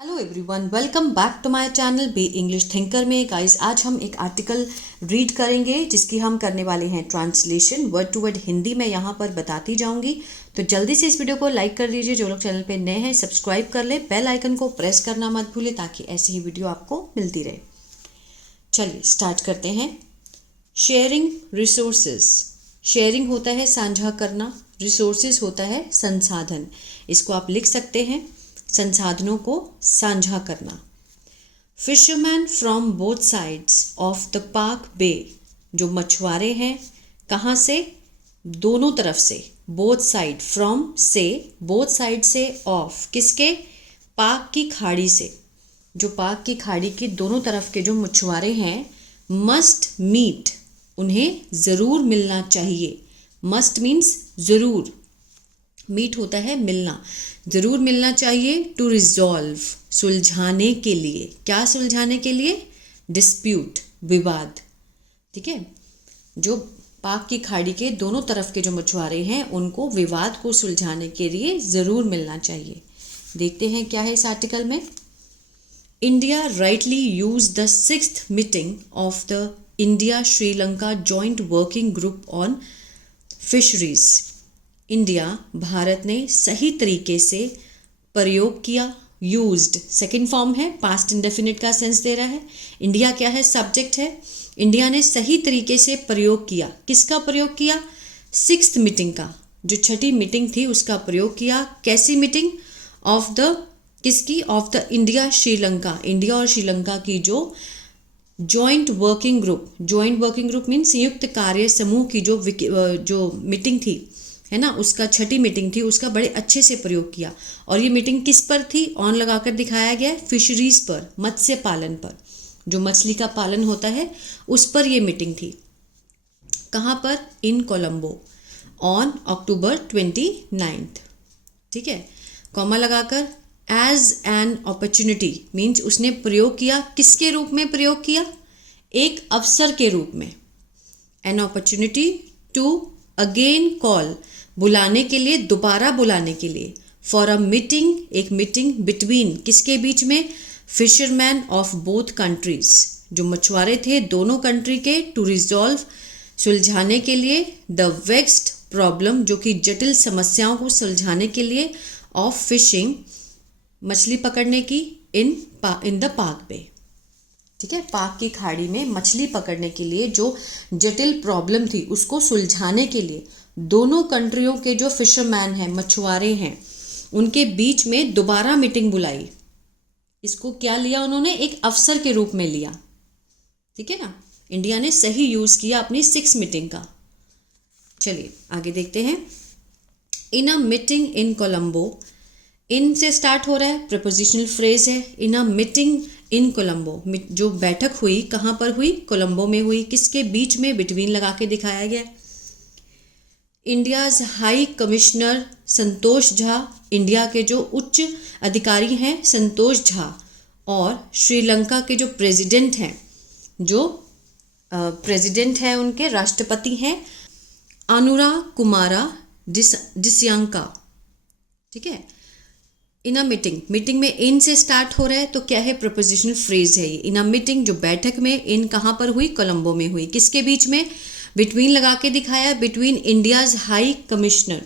Hello everyone, welcome back to my channel be English thinker में। Guys, आज हम एक आर्टिकल रीड करेंगे जिसकी हम करने वाले हैं translation word to word Hindi में यहाँ पर बताती जाऊंगी। तो जल्दी से इस वीडियो को लाइक कर दीजिए। जो लोग चैनल पे नए हैं सब्सक्राइब कर ले, बेल आइकन को प्रेस करना मत भूले ताकि ऐसी ही वीडियो आपको मिलती रहे। चलिए स्टार्ट करते हैं। Sharing resources. शेयरिंग होता है साझा करना, रिसोर्सेज होता है संसाधन। इसको आप लिख सकते हैं, संसाधनों को साझा करना। Fisherman from both sides of the पाक बे। जो मछुआरे हैं, कहाँ से? दोनों तरफ से। बोथ साइड, फ्रॉम से, बोथ साइड से, ऑफ किसके? पाक की खाड़ी से। जो पाक की खाड़ी के दोनों तरफ के जो मछुआरे हैं, मस्ट मीट, उन्हें ज़रूर मिलना चाहिए। मस्ट मीन्स ज़रूर, मीट होता है मिलना, ज़रूर मिलना चाहिए। टू रिजॉल्व, सुलझाने के लिए। क्या सुलझाने के लिए? डिस्प्यूट, विवाद। ठीक है, जो पाक की खाड़ी के दोनों तरफ के जो मछुआरे हैं उनको विवाद को सुलझाने के लिए ज़रूर मिलना चाहिए। देखते हैं क्या है इस आर्टिकल में। India rightly use the 6th meeting of the India Sri Lanka joint working group on fisheries. India, Bharat ने सही तरीके से प्रयोग किया। यूज्ड सेकंड फॉर्म है, पास्ट इंडेफिनिट का सेंस दे रहा है। इंडिया क्या है? सब्जेक्ट है। इंडिया ने सही तरीके से प्रयोग किया। किसका प्रयोग किया? 6th मीटिंग का, जो छठी मीटिंग थी उसका प्रयोग किया। कैसी मीटिंग? ऑफ द, किसकी? Of the India Sri Lanka, India और श्रीलंका की जो joint working group. Joint working group means संयुक्त कार्य समूह की जो मीटिंग थी, है ना, उसका छठी मीटिंग थी, उसका बड़े अच्छे से प्रयोग किया। और ये मीटिंग किस पर थी? ऑन लगाकर दिखाया गया है, फिशरीज पर, मत्स्य पालन पर। जो मछली का पालन होता है उस पर ये मीटिंग थी। कहाँ पर? इन कोलंबो, ऑन अक्टूबर 29। ठीक है, कॉमा लगाकर। एज एन अपॉर्चुनिटी मीन्स उसने प्रयोग किया। किसके रूप में प्रयोग किया? एक अवसर के रूप में। An opportunity to again call, बुलाने के लिए, दोबारा बुलाने के लिए। फॉर अ मीटिंग, एक मीटिंग बिटवीन, किसके बीच में? फिशरमैन ऑफ बोथ कंट्रीज, जो मछुआरे थे दोनों कंट्री के। टू रिजॉल्व, सुलझाने के लिए। द वेक्स्ड प्रॉब्लम, जो कि जटिल समस्याओं को सुलझाने के लिए। ऑफ फिशिंग, मछली पकड़ने की। इन द पाक बे। ठीक है, पाक की खाड़ी में मछली पकड़ने के लिए जो जटिल प्रॉब्लम थी उसको सुलझाने के लिए दोनों कंट्रियों के जो फिशरमैन हैं, मछुआरे हैं, उनके बीच में दोबारा मीटिंग बुलाई। इसको क्या लिया उन्होंने? एक अवसर के रूप में लिया। ठीक है ना, इंडिया ने सही यूज किया अपनी 6th मीटिंग का। चलिए आगे देखते हैं। इन अ मीटिंग इन कोलंबो, इन से स्टार्ट हो रहा है, प्रपोजिशनल फ्रेज है। इन अ मीटिंग इन कोलंबो, जो बैठक हुई कहाँ पर हुई? कोलंबो में हुई। किसके बीच में? बिटवीन लगा के दिखाया गया। India's high commissioner Santosh Jha, India के जो उच्च अधिकारी हैं संतोष झा, और श्रीलंका के जो प्रेसिडेंट हैं, जो प्रेसिडेंट हैं उनके राष्ट्रपति हैं अनुरा कुमारा डिस्यांका। ठीक है, इन अ मीटिंग, मीटिंग में इन से स्टार्ट हो रहा है तो क्या है? प्रपोजिशनल फ्रेज है ये। इन अ मीटिंग, जो बैठक में, इन कहाँ पर हुई? कोलंबो में हुई। किसके बीच में? बिटवीन लगा के दिखाया, बिटवीन इंडियाज हाई कमिश्नर।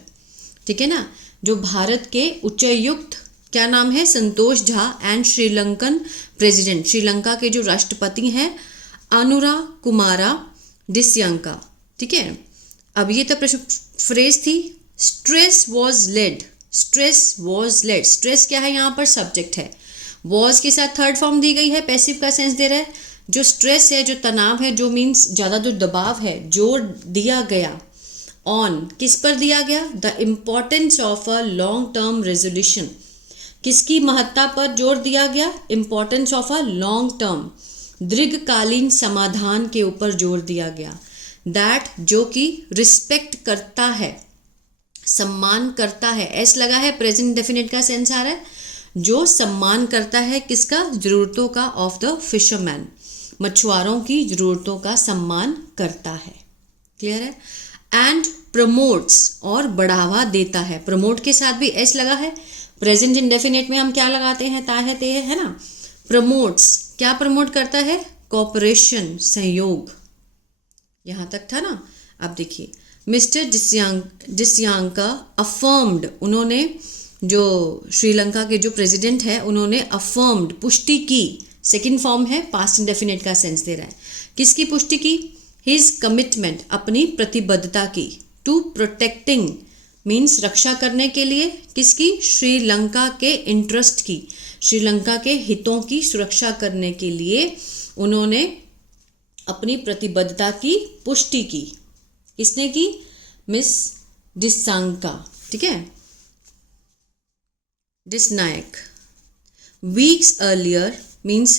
ठीक है ना, जो भारत के उच्चायुक्त, क्या नाम है? संतोष झा, एंड श्रीलंकन प्रेसिडेंट, श्रीलंका के जो राष्ट्रपति हैं अनुरा कुमारा डिस्यांका। ठीक है, अब ये तो फ्रेज थी। Stress was laid, stress was laid, stress क्या है? यहाँ पर सब्जेक्ट है। वॉज के साथ थर्ड फॉर्म दी गई है, पैसिव का सेंस दे रहा है। जो स्ट्रेस है, जो तनाव है, जो मीन्स ज़्यादा जो दबाव है, जोर दिया गया। ऑन, किस पर दिया गया? The importance of a long term resolution, किसकी महत्ता पर जोर दिया गया? Importance of a long term, दीर्घकालीन समाधान के ऊपर जोर दिया गया। दैट, जो कि रिस्पेक्ट करता है, सम्मान करता है। एस लगा है, प्रेजेंट डेफिनेट का सेंस आ रहा है। जो सम्मान करता है किसका? जरूरतों का। ऑफ द फिशरमैन, मछुआरों की जरूरतों का सम्मान करता है। क्लियर है? एंड प्रमोट्स, और बढ़ावा देता है। प्रमोट के साथ भी एस लगा है। प्रेजेंट इंडेफिनिट में हम क्या लगाते हैं, ता है, ते है ना। प्रमोट्स, क्या प्रमोट करता है, कोऑपरेशन, सहयोग। यहाँ तक था ना। अब देखिए, मिस्टर डिस्यांका अफर्म्ड, उन्होंने, जो श्रीलंका के जो प्रेसिडेंट है, उन्होंने अफर्म्ड, पुष्टि की। सेकंड फॉर्म है, पास्ट इंडेफिनिट का सेंस दे रहा है। किसकी पुष्टि की, हिज कमिटमेंट, अपनी प्रतिबद्धता की। टू प्रोटेक्टिंग मीन्स रक्षा करने के लिए, किसकी, श्रीलंका के इंटरेस्ट की, श्रीलंका के हितों की सुरक्षा करने के लिए उन्होंने अपनी प्रतिबद्धता की पुष्टि की। किसने की, मिस डिस्यांका, ठीक है। डिसनायक, वीक्स अर्लियर मीन्स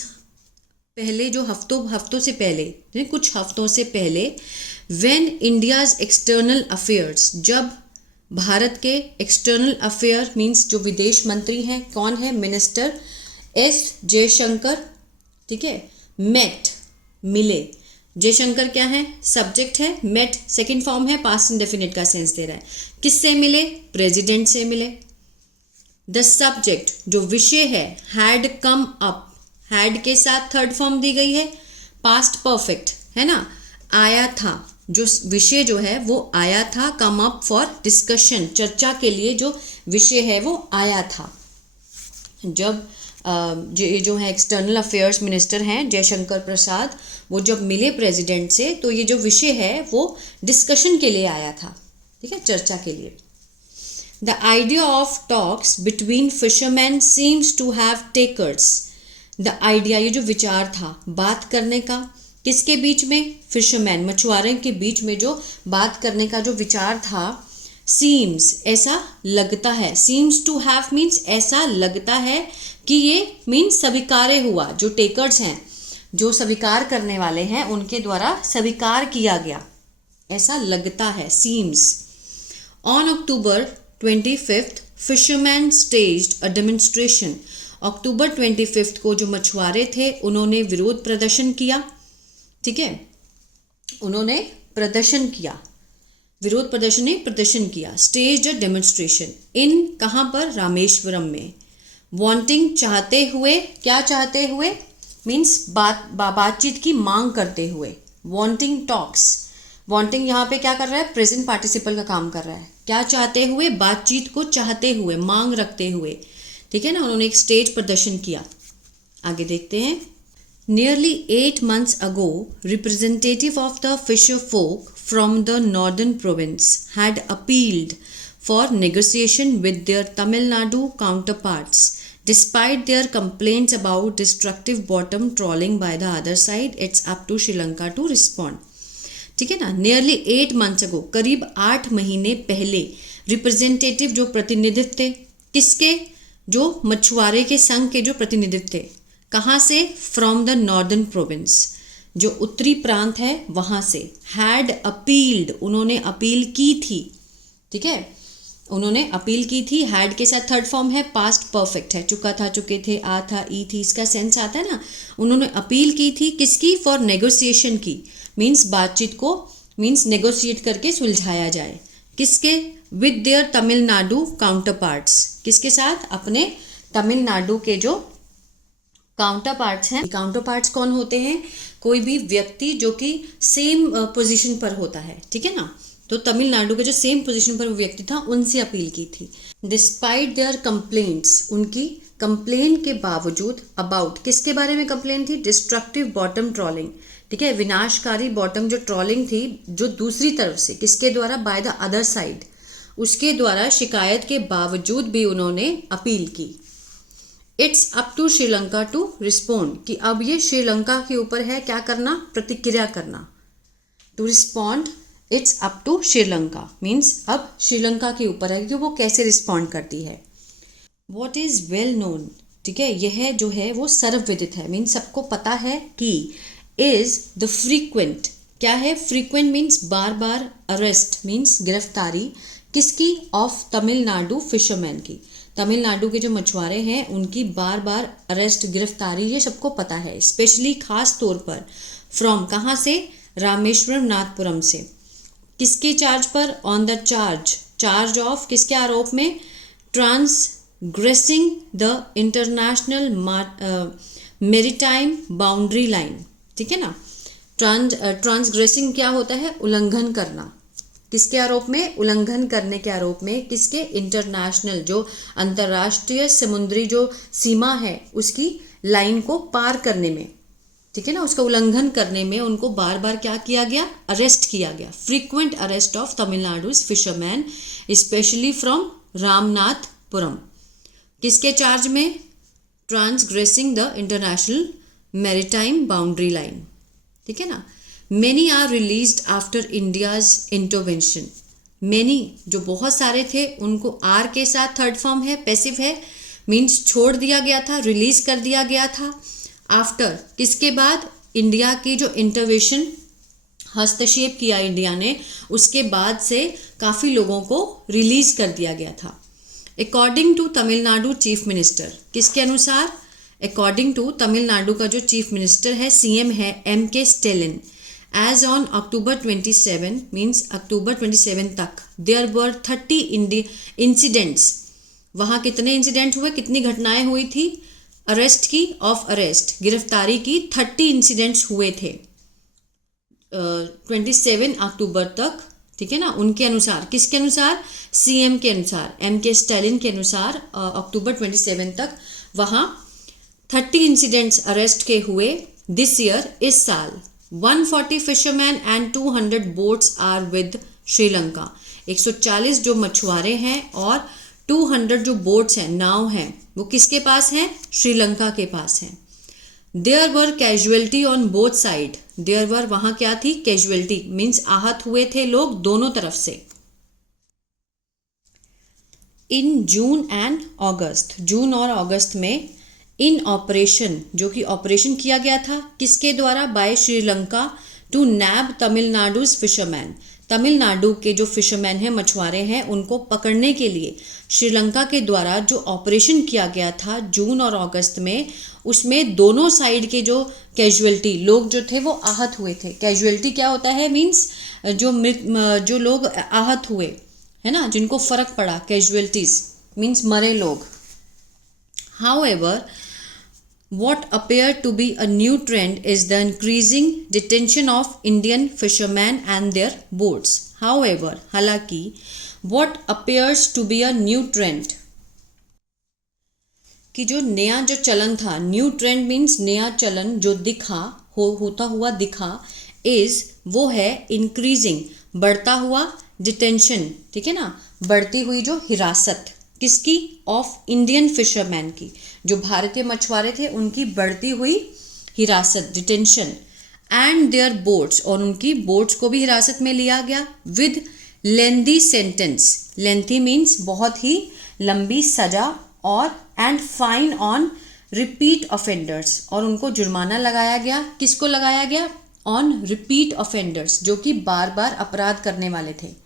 पहले, जो हफ्तों से पहले, कुछ हफ्तों से पहले, व्हेन इंडियाज एक्सटर्नल अफेयर्स, जब भारत के एक्सटर्नल अफेयर मीन्स जो विदेश मंत्री हैं, कौन है, मिनिस्टर एस जयशंकर, ठीक है, मेट, मिले। जयशंकर क्या है, सब्जेक्ट है, मेट सेकंड फॉर्म है, पास्ट इंडेफिनिट का सेंस दे रहा है। किससे मिले, प्रेसिडेंट से मिले। द सब्जेक्ट, जो विषय है, हैड कम अप, हैड के साथ थर्ड फॉर्म दी गई है, पास्ट परफेक्ट है ना, आया था, जो विषय जो है वो आया था, कम अप फॉर डिस्कशन, चर्चा के लिए जो विषय है वो आया था। जब ये जो है एक्सटर्नल अफेयर्स मिनिस्टर हैं जयशंकर प्रसाद, वो जब मिले प्रेसिडेंट से, तो ये जो विषय है वो डिस्कशन के लिए आया था, ठीक है, चर्चा के लिए। The idea of talks between fishermen seems to have takers, the idea, ये जो विचार था बात करने का, किसके बीच में, फिशरमैन, मछुआरे के बीच में जो बात करने का जो विचार था, सीम्स, ऐसा लगता है, सीम्स टू हैव मीन्स ऐसा लगता है कि ये मीन्स स्वीकार्य हुआ, जो टेकर्स हैं, जो स्वीकार करने वाले हैं, उनके द्वारा स्वीकार किया गया, ऐसा लगता है, seems. On October 25 fisherman staged a demonstration, अक्टूबर 25 को जो मछुआरे थे उन्होंने विरोध प्रदर्शन किया, ठीक है, उन्होंने प्रदर्शन किया, विरोध प्रदर्शन ने प्रदर्शन किया। स्टेज अ डेमोन्स्ट्रेशन इन, कहाँ पर, रामेश्वरम में। वांटिंग, चाहते हुए, क्या चाहते हुए, मीन्स बातचीत की मांग करते हुए। वांटिंग टॉक्स, वांटिंग यहाँ पे क्या कर रहा है, प्रेजेंट पार्टिसिपल का काम कर रहा है। क्या चाहते हुए, बातचीत को चाहते हुए, मांग रखते हुए, ठीक है ना, उन्होंने एक स्टेज प्रदर्शन किया। आगे देखते हैं। Nearly 8 months ago, representative of the fisher folk from the northern province had appealed for negotiation with their Tamil Nadu counterparts, despite their complaints about destructive bottom trawling by the other side. It's up to Sri Lanka to respond. ठीक है ना। Nearly 8 months ago, करीब 8 महीने पहले, representative, जो प्रतिनिधित्व थे, किसके, जो मछुआरे के संघ के जो प्रतिनिधित्व थे, कहाँ से, फ्रॉम द नॉर्दर्न प्रोविंस, जो उत्तरी प्रांत है वहाँ से। हैड अपील्ड, उन्होंने अपील की थी, ठीक है, उन्होंने अपील की थी। हैड के साथ थर्ड फॉर्म है, पास्ट परफेक्ट है, चुका था, चुके थे, आ था, ई थी, इसका सेंस आता है ना। उन्होंने अपील की थी, किसकी, फॉर नेगोशिएशन की, मीन्स बातचीत को, मीन्स नेगोशिएट करके सुलझाया जाए। किसके, with their Tamil Nadu counter parts, किसके साथ, अपने तमिलनाडु के जो काउंटर पार्ट्स हैं। काउंटर पार्ट्स कौन होते हैं, कोई भी व्यक्ति जो कि सेम पोजीशन पर होता है, ठीक है ना। तो तमिलनाडु के जो सेम पोजीशन पर वो व्यक्ति था, उनसे अपील की थी। डिस्पाइट देयर कंप्लेंट्स, उनकी कंप्लेन के बावजूद, अबाउट, किसके बारे में कंप्लेन थी, डिस्ट्रक्टिव बॉटम ट्रॉलिंग, ठीक है, विनाशकारी बॉटम जो ट्रॉलिंग थी, जो दूसरी तरफ से, किसके द्वारा, बाय द अदर साइड, उसके द्वारा शिकायत के बावजूद भी उन्होंने अपील की। It's up to Sri Lanka to respond, कि अब ये श्रीलंका के ऊपर है क्या करना, प्रतिक्रिया करना। To respond, it's up to Sri Lanka means अब श्रीलंका के ऊपर है कि वो कैसे रिस्पॉन्ड करती है। वॉट इज़ वेल नोन, ठीक है, यह जो है वो सर्वविदित है, मीन्स सबको पता है कि इज द फ्रीक्वेंट, क्या है, फ्रीक्वेंट मीन्स बार बार, अरेस्ट मीन्स गिरफ्तारी, किसकी, ऑफ तमिलनाडु फिशरमैन की, तमिलनाडु के जो मछुआरे हैं उनकी बार बार अरेस्ट, गिरफ्तारी, ये सबको पता है। स्पेशली खास तौर पर फ्रॉम, कहाँ से, रामेश्वरम नाथपुरम से। किसके चार्ज पर, on the charge, charge of, किसके आरोप में, transgressing the international maritime boundary line, ठीक है ना। ट्रांसग्रेसिंग क्या होता है, उल्लंघन करना, किसके आरोप में, उल्लंघन करने के आरोप में, किसके, इंटरनेशनल, जो अंतर्राष्ट्रीय समुद्री जो सीमा है उसकी लाइन को पार करने में, ठीक है ना, उसका उल्लंघन करने में उनको बार बार क्या किया गया, अरेस्ट किया गया। Frequent arrest of Tamil Nadu's fisherman specially from Ramanathapuram, किसके चार्ज में, transgressing the international maritime boundary line, ठीक है ना। Many are released after India's intervention, many जो बहुत सारे थे उनको आर के साथ थर्ड फॉर्म है, पैसिव है, मीन्स छोड़ दिया गया था, रिलीज कर दिया गया था। आफ्टर किसके बाद, इंडिया की जो इंटरवेंशन, हस्तक्षेप किया इंडिया ने, उसके बाद से काफ़ी लोगों को रिलीज कर दिया गया था। According to Tamil Nadu chief minister, किसके अनुसार, अकॉर्डिंग टू तमिलनाडु का जो चीफ मिनिस्टर है, सीएम है MK Stalin, as on October 27 means अक्टूबर 27 तक देयर वर 30 इंसिडेंट्स, वहाँ कितने इंसिडेंट हुए, कितनी घटनाएं हुई थी, अरेस्ट की, ऑफ अरेस्ट, गिरफ्तारी की 30 इंसिडेंट्स हुए थे 27 अक्टूबर तक, ठीक है ना। उनके अनुसार, किसके अनुसार, सीएम के अनुसार, MK स्टेलिन के अनुसार अक्टूबर 27 तक वहाँ 30 इंसिडेंट्स अरेस्ट के हुए। दिस ईयर, इस साल 140 fishermen and 200 boats are with Sri Lanka, 140 जो मछुआरे हैं और 200 जो बोट्स हैं, नाव हैं, वो किसके पास हैं, श्रीलंका के पास हैं। There were casualty on both side, there were वहाँ क्या थी, कैजुअलिटी मीन्स आहत हुए थे लोग दोनों तरफ से। इन जून एंड अगस्त, जून और अगस्त में, इन ऑपरेशन, जो कि ऑपरेशन किया गया था किसके द्वारा, by Sri Lanka to nab Tamil Nadu's fisherman, Tamil Nadu के जो फिशरमैन हैं, मछुआरे हैं, उनको पकड़ने के लिए श्रीलंका के द्वारा जो ऑपरेशन किया गया था जून और अगस्त में, उसमें दोनों साइड के जो कैजुअलिटी, लोग जो थे वो आहत हुए थे। कैजुअलिटी क्या होता है, मीन्स जो लोग आहत हुए है ना, जिनको फर्क पड़ा, कैजुअलिटीज मीन्स मरे लोग। However, what appeared to be a new trend is the increasing detention of Indian fishermen and their boats. However, हालांकि, what appears to be a new trend, कि जो नया जो चलन था, न्यू ट्रेंड मीन्स नया चलन जो दिखा, होता हुआ दिखा, इज वो है इंक्रीजिंग, बढ़ता हुआ, डिटेंशन, ठीक है ना, बढ़ती हुई जो हिरासत, किसकी, ऑफ इंडियन फिशरमैन की, जो भारतीय मछुआरे थे उनकी बढ़ती हुई हिरासत, डिटेंशन, एंड देयर बोट्स, और उनकी बोट्स को भी हिरासत में लिया गया, with lengthy sentence, lengthy means बहुत ही लंबी सजा, और and fine on repeat offenders, और उनको जुर्माना लगाया गया, किसको लगाया गया, ऑन रिपीट ऑफेंडर्स, जो कि बार बार अपराध करने वाले थे,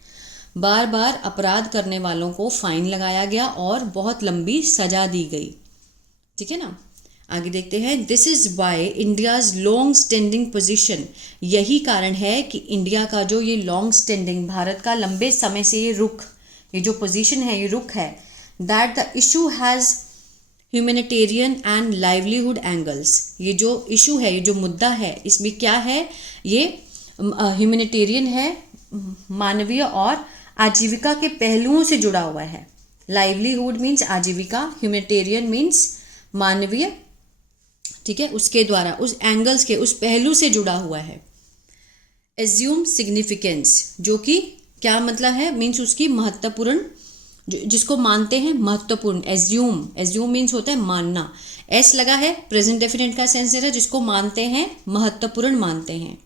बार बार अपराध करने वालों को फाइन लगाया गया और बहुत लंबी सजा दी गई, ठीक है ना। आगे देखते हैं, this is why India's long standing position, यही कारण है कि इंडिया का जो ये लॉन्ग स्टैंडिंग, भारत का लंबे समय से ये रुख, ये जो पोजीशन है, ये रुख है, that the issue has humanitarian and livelihood angles, ये जो इशू है, ये जो मुद्दा है, इसमें क्या है, ये ह्यूमैनिटेरियन है, मानवीय और आजीविका के पहलुओं से जुड़ा हुआ है। लाइवलीहुड मीन्स आजीविका, ह्यूमैनिटेरियन मीन्स मानवीय, ठीक है, उसके द्वारा, उस एंगल्स के, उस पहलू से जुड़ा हुआ है। एज्यूम सिग्निफिकेंस, जो कि क्या मतलब है, मीन्स उसकी महत्वपूर्ण, जिसको मानते हैं महत्वपूर्ण, एज्यूम, एज्यूम मीन्स होता है मानना, एस लगा है, प्रेजेंट डेफिनेट का सेंस है, जिसको मानते हैं, महत्वपूर्ण मानते हैं,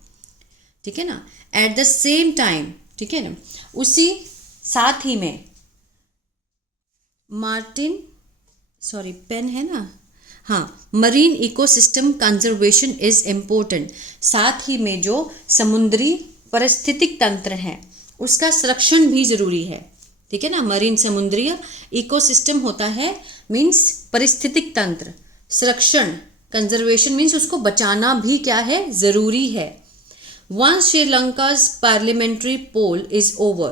ठीक है ना। एट द सेम टाइम, ठीक है ना, उसी साथ ही में, पेन है ना, हाँ, marine ecosystem conservation is important, साथ ही में जो समुद्री पारिस्थितिक तंत्र है उसका संरक्षण भी जरूरी है, ठीक है ना। मरीन, समुद्रीय, इकोसिस्टम होता है मीन्स पारिस्थितिक तंत्र, संरक्षण, कंजर्वेशन मीन्स उसको बचाना भी क्या है, जरूरी है। Once Sri Lanka's parliamentary poll is over,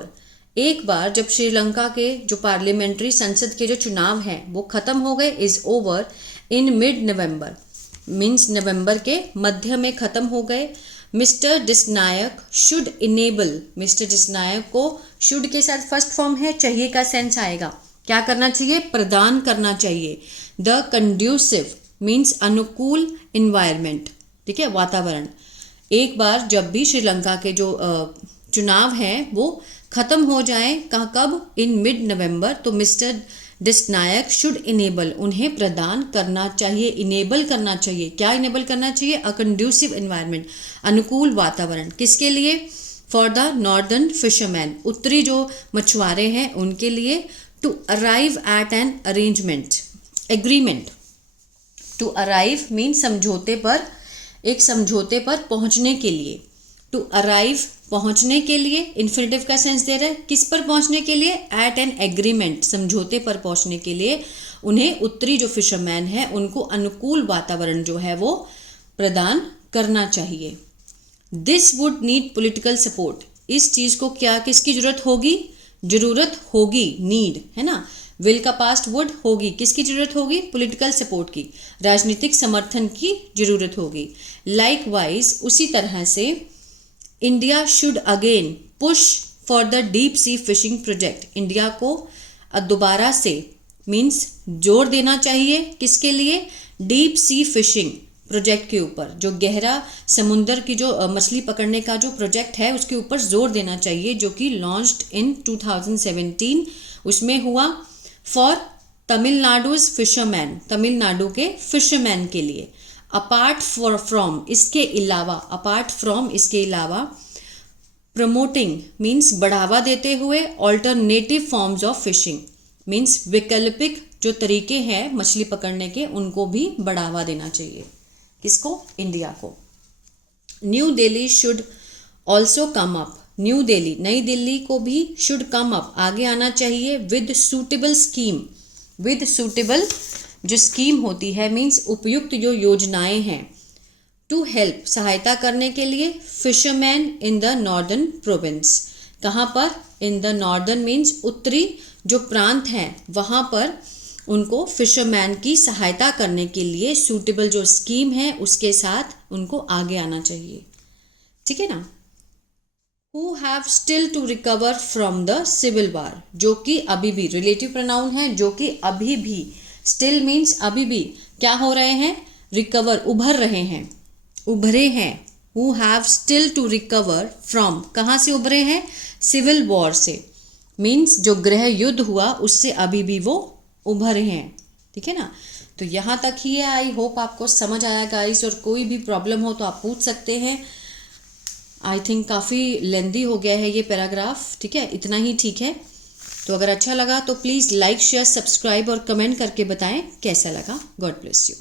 एक बार जब श्रीलंका के जो पार्लियामेंट्री संसद के जो चुनाव हैं वो ख़त्म हो गए, is over in mid November, means नवंबर के मध्य में ख़त्म हो गए। Mister Dissanayake should enable, mister Dissanayake को शुड के साथ फर्स्ट फॉर्म है, चाहिए का सेंस आएगा। क्या करना चाहिए? प्रदान करना चाहिए। द कंड्यूसिव मीन्स अनुकूल इन्वायरमेंट, ठीक है, वातावरण। एक बार जब भी श्रीलंका के जो चुनाव हैं वो ख़त्म हो जाए, कब? इन मिड नवंबर, तो मिस्टर डिसनायक शुड इनेबल, उन्हें प्रदान करना चाहिए, इनेबल करना चाहिए। क्या इनेबल करना चाहिए? अ कंड्यूसिव एनवायरनमेंट, अनुकूल वातावरण। किसके लिए? फॉर द नॉर्दर्न फिशरमैन, उत्तरी जो मछुआरे हैं उनके लिए। To arrive at an arrangement, agreement. To arrive mean समझौते पर, एक समझौते पर पहुंचने के लिए। टू अराइव पहुंचने के लिए, इन्फिनेटिव का सेंस दे रहा है। किस पर पहुंचने के लिए? एट एन एग्रीमेंट, समझौते पर पहुंचने के लिए उन्हें उत्तरी जो फिशरमैन है उनको अनुकूल वातावरण जो है वो प्रदान करना चाहिए। This would need political support, इस चीज़ को क्या किसकी जरूरत होगी? जरूरत होगी, नीड है ना, विल का पास्ट वुड, होगी, किसकी जरूरत होगी? पॉलिटिकल सपोर्ट की, राजनीतिक समर्थन की जरूरत होगी। लाइकवाइज, उसी तरह से India should again push for the deep sea fishing project, India को दोबारा से मीन्स जोर देना चाहिए। किसके लिए? डीप सी फिशिंग प्रोजेक्ट के ऊपर, जो गहरा समुंदर की जो मछली पकड़ने का जो प्रोजेक्ट है उसके ऊपर जोर देना चाहिए, जो कि लॉन्च्ड इन 2017 उसमें हुआ। फॉर तमिलनाडुज फिशरमैन, तमिलनाडु के फिशरमैन के लिए। अपार्ट फ्रॉम, इसके अलावा, अपार्ट फ्रॉम इसके अलावा। प्रमोटिंग मीन्स बढ़ावा देते हुए। Alternative forms of fishing means वैकल्पिक जो तरीके हैं मछली पकड़ने के उनको भी बढ़ावा देना चाहिए। किसको? इंडिया को। New Delhi should also come up, new Delhi, नई दिल्ली को भी शुड कम अप, आगे आना चाहिए। With suitable scheme, with suitable जो स्कीम होती है मीन्स उपयुक्त जो योजनाएं हैं। टू हेल्प, सहायता करने के लिए। Fisherman in the northern province, कहाँ पर? इन द नॉर्दर्न मीन्स उत्तरी जो प्रांत हैं वहाँ पर उनको फिशरमैन की सहायता करने के लिए सूटेबल जो स्कीम है उसके साथ उनको आगे आना चाहिए, ठीक है ना। Who have still to recover from the civil war, जो कि अभी भी, रिलेटिव प्रोनाउन है, जो कि अभी भी, स्टिल मीन्स अभी भी क्या हो रहे हैं? रिकवर, उभर रहे हैं, उभरे हैं। Who have still to recover from, कहाँ से उभरे हैं? सिविल वॉर से, मीन्स जो गृह युद्ध हुआ उससे अभी भी वो उभरे हैं, ठीक है ना। तो यहाँ तक ही है। आई होप आपको समझ आया गाइस, और कोई भी प्रॉब्लम हो तो आप पूछ सकते हैं। आई थिंक काफ़ी लेंदी हो गया है ये पैराग्राफ, ठीक है, इतना ही ठीक है। तो अगर अच्छा लगा तो प्लीज़ लाइक, शेयर, सब्सक्राइब और कमेंट करके बताएं कैसा लगा। God bless you.